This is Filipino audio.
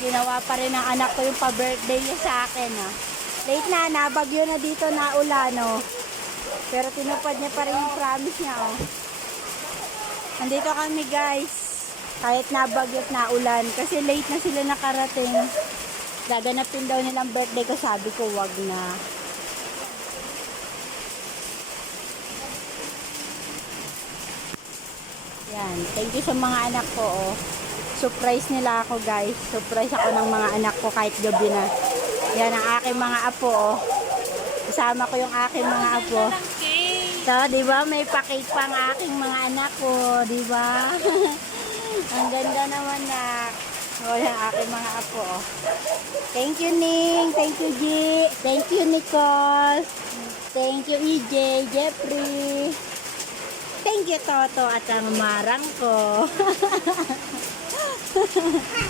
ginawa pa rin ng anak ko yung pa-birthday niya sa akin, ah. Late na, nabagyo na dito na ulan, oh. Pero tinupad niya pa rin yung promise niya, oh. Nandito kami, guys. Kahit nabagyo at naulan. Kasi late na sila nakarating. Gaganapin daw nilang birthday ko. Sabi ko, wag na. Yan. Thank you sa mga anak ko, oh. Surprise nila ako, guys. Surprise ako ng mga anak ko kahit gabi na. Yan ang aking mga apo, oh. Kasama ko yung aking mga apo. So, di ba? May pa-cake pa ang aking mga anak ko, di ba? Ang ganda naman na. O, yung aking mga apo, oh. Thank you, Ning. Thank you, G. Thank you, Nicole. Thank you, EJ, Jeffrey. Thank you, Toto, at ang marang ko.